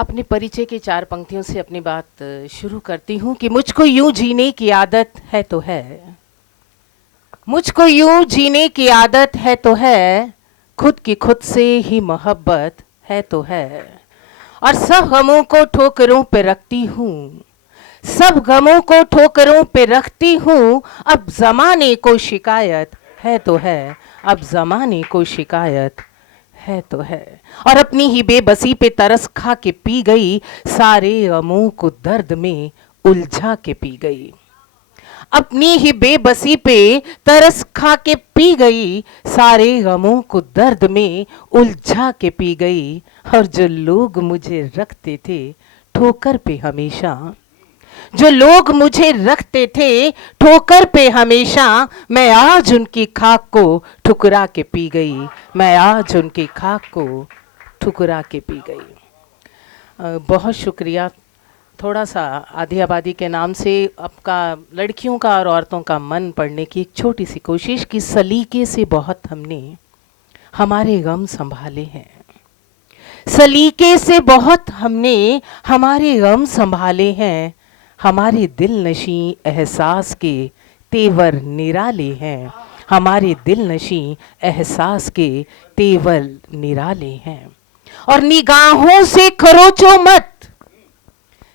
अपने परिचय की 4 पंक्तियों से अपनी बात शुरू करती हूँ कि मुझको यूं जीने की आदत है तो है, मुझको यूं जीने की आदत है तो है, खुद की खुद से ही मोहब्बत है तो है, और सब गमों को ठोकरों पे रखती हूँ, सब गमों को ठोकरों पे रखती हूँ, अब जमाने को शिकायत है तो है, अब जमाने को शिकायत है तो है, और अपनी ही बेबसी पे तरस खा के पी गई, सारे गमों को दर्द में उलझा के पी गई, अपनी ही बेबसी पे तरस खा के पी गई, सारे गमों को दर्द में उलझा के पी गई, और जो लोग मुझे रखते थे ठोकर पे हमेशा, जो लोग मुझे रखते थे ठोकर पे हमेशा, मैं आज उनकी खाक को ठुकरा के पी गई, मैं आज उनकी खाक को ठुकरा के पी गई। बहुत शुक्रिया। थोड़ा सा आधी आबादी के नाम से आपका लड़कियों का और औरतों का मन पढ़ने की एक छोटी सी कोशिश की, सलीके से बहुत हमने हमारे गम संभाले हैं, सलीके से बहुत हमने हमारे गम संभाले हैं, हमारे दिल नशी एहसास के तेवर निराले हैं, हमारे दिल नशी एहसास के तेवर निराले हैं, और निगाहों से खरोचो मत,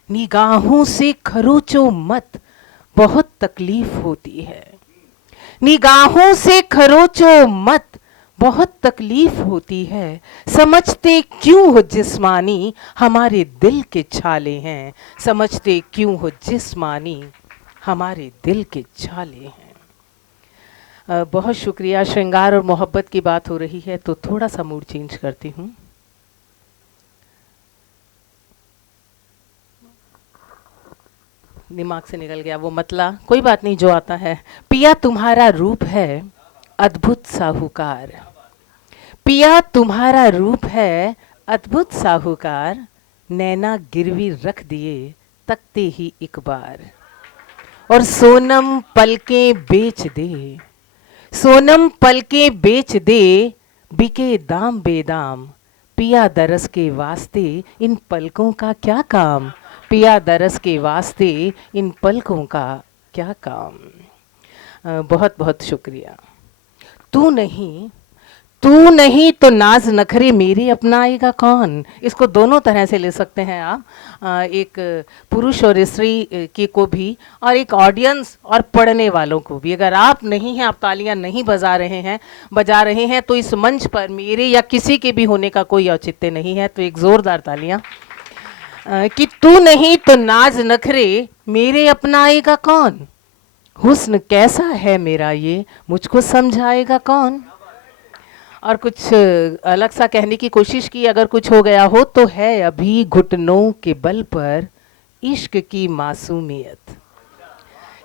निगाहों से खरोचो मत, बहुत तकलीफ होती है, निगाहों से खरोचो मत, बहुत तकलीफ होती है, समझते क्यों हो जिस्मानी हमारे दिल के छाले हैं, समझते क्यों हो जिस्मानी हमारे दिल के छाले हैं। बहुत शुक्रिया। श्रृंगार और मोहब्बत की बात हो रही है तो थोड़ा सा मूड चेंज करती हूँ। दिमाग से निकल गया वो मतला, कोई बात नहीं, जो आता है। पिया तुम्हारा रूप है अद्भुत साहूकार, पिया तुम्हारा रूप है अद्भुत साहूकार, नैना गिरवी रख दिए तकते ही एक बार, और सोनम पलके बेच दे, सोनम पलके बेच दे, बिके दाम बेदाम, पिया दरस के वास्ते इन पलकों का क्या काम, पिया दरस के वास्ते इन पलकों का क्या काम। बहुत बहुत शुक्रिया। तू नहीं, तू नहीं तो नाज नखरे मेरे अपनाएगा कौन, इसको दोनों तरह से ले सकते हैं आप, एक पुरुष और स्त्री की को भी, और एक ऑडियंस और पढ़ने वालों को भी। अगर आप नहीं हैं, आप तालियां नहीं बजा रहे हैं तो इस मंच पर मेरे या किसी के भी होने का कोई औचित्य नहीं है, तो एक जोरदार तालियां। कि तू नहीं तो नाज नखरे मेरे अपनाएगा कौन, हुस्न कैसा है मेरा ये मुझको समझाएगा कौन, और कुछ अलग सा कहने की कोशिश की, अगर कुछ हो गया हो तो है अभी घुटनों के बल पर इश्क की मासूमियत,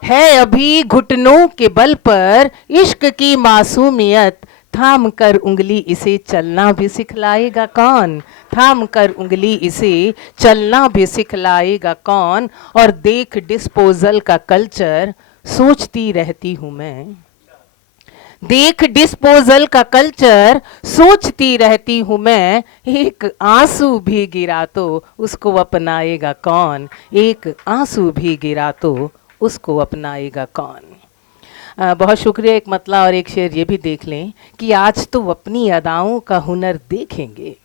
है अभी घुटनों के बल पर इश्क की मासूमियत, थाम कर उंगली इसे चलना भी सिखलाएगा कौन, थाम कर उंगली इसे चलना भी सिखलाएगा कौन, और देख डिस्पोजल का कल्चर सोचती रहती हूँ मैं, देख डिस्पोजल का कल्चर सोचती रहती हूँ मैं, एक आंसू भी गिरा तो उसको अपनाएगा कौन, एक आंसू भी गिरा तो उसको अपनाएगा कौन। बहुत शुक्रिया। एक मतला और एक शेर ये भी देख लें कि आज तो अपनी अदाओं का हुनर देखेंगे,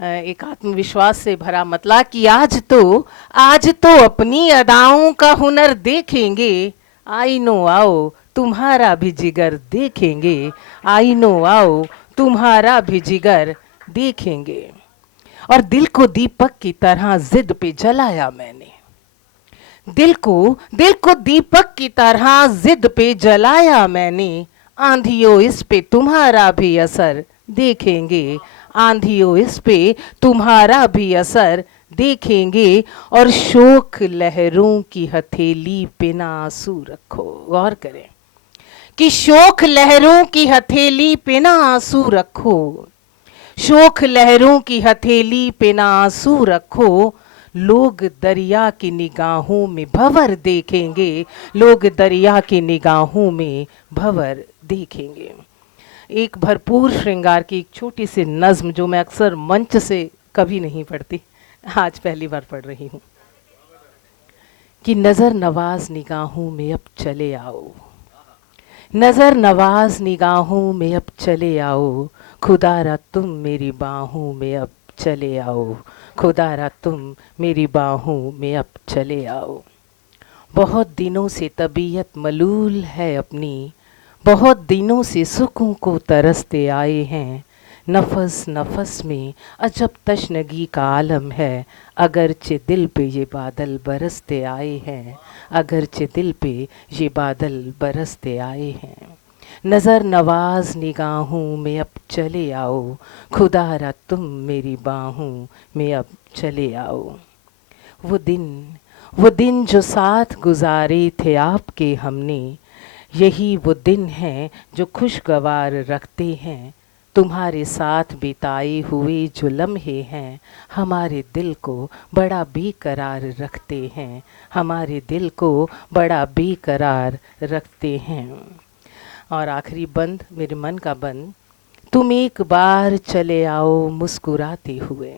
एक आत्मविश्वास से भरा मतला कि आज तो अपनी अदाओं का हुनर देखेंगे, आई नो आओ तुम्हारा भी जिगर देखेंगे, आई नो आओ तुम्हारा भी जिगर देखेंगे, और दिल को दीपक की तरह जिद पे जलाया मैंने, दिल को दीपक की तरह जिद पे जलाया मैंने, आंधियों इस पे तुम्हारा भी असर देखेंगे, आंधियों इस पे तुम्हारा भी असर देखेंगे, और शोक लहरों की हथेली पे ना आंसू रखो। गौर करें कि शोक लहरों की हथेली पे ना आंसू रखो, शोक लहरों की हथेली पे ना आंसू रखो, लोग दरिया की निगाहों में भंवर देखेंगे, लोग दरिया की निगाहों में भंवर देखेंगे। एक भरपूर श्रृंगार की एक छोटी सी नज्म जो मैं अक्सर मंच से कभी नहीं पढ़ती, आज पहली बार पढ़ रही हूँ कि नज़र नवाज निगाहों में अब चले आओ, नज़र नवाज निगाहों में अब चले आओ, खुदारा तुम मेरी बाहों में अब चले आओ, खुदारा तुम मेरी बाहों में अब चले आओ। बहुत दिनों से तबीयत मलूल है अपनी, बहुत दिनों से सुकून को तरसते आए हैं, नफस नफस में अजब तशनगी का आलम है, अगरचे दिल पे ये बादल बरसते आए हैं, अगरचे दिल पे ये बादल बरसते आए हैं। नज़र नवाज निगाहों में अब चले आओ, खुदारा तुम मेरी बाहों में अब चले आओ। वो दिन, वो दिन जो साथ गुजारे थे आपके हमने, यही वो दिन हैं जो खुशगवार रखते हैं, तुम्हारे साथ बिताए हुए जो लम्हे हैं, हमारे दिल को बड़ा बेकरार रखते हैं, हमारे दिल को बड़ा बेकरार रखते हैं। और आखिरी बंद, मेरे मन का बंद, तुम एक बार चले आओ मुस्कुराते हुए,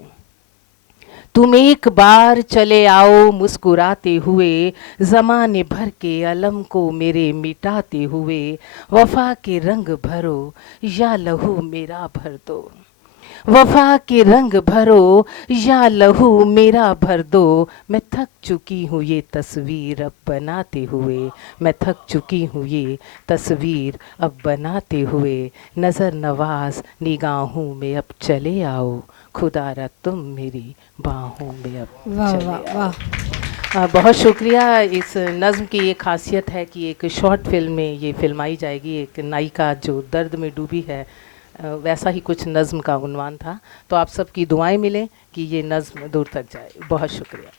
तुम एक बार चले आओ मुस्कुराते हुए, ज़माने भर के अलम को मेरे मिटाते हुए, वफ़ा के रंग भरो या लहू मेरा भर दो, वफ़ा के रंग भरो या लहू मेरा भर दो, मैं थक चुकी हूँ ये तस्वीर अब बनाते हुए, मैं थक चुकी हूँ ये तस्वीर अब बनाते हुए, नज़र नवाज निगाहों में अब चले आओ, खुदारा तुम मेरी बाहों में अब वाह चले वाह आओ। वाह। बहुत शुक्रिया। इस नज़्म की ये खासियत है कि एक शॉर्ट फिल्म में ये फिल्माई जाएगी, एक नायिका जो दर्द में डूबी है, वैसा ही कुछ नज़्म का उन्वान था। तो आप सबकी दुआएं मिलें कि ये नज़्म दूर तक जाए। बहुत शुक्रिया।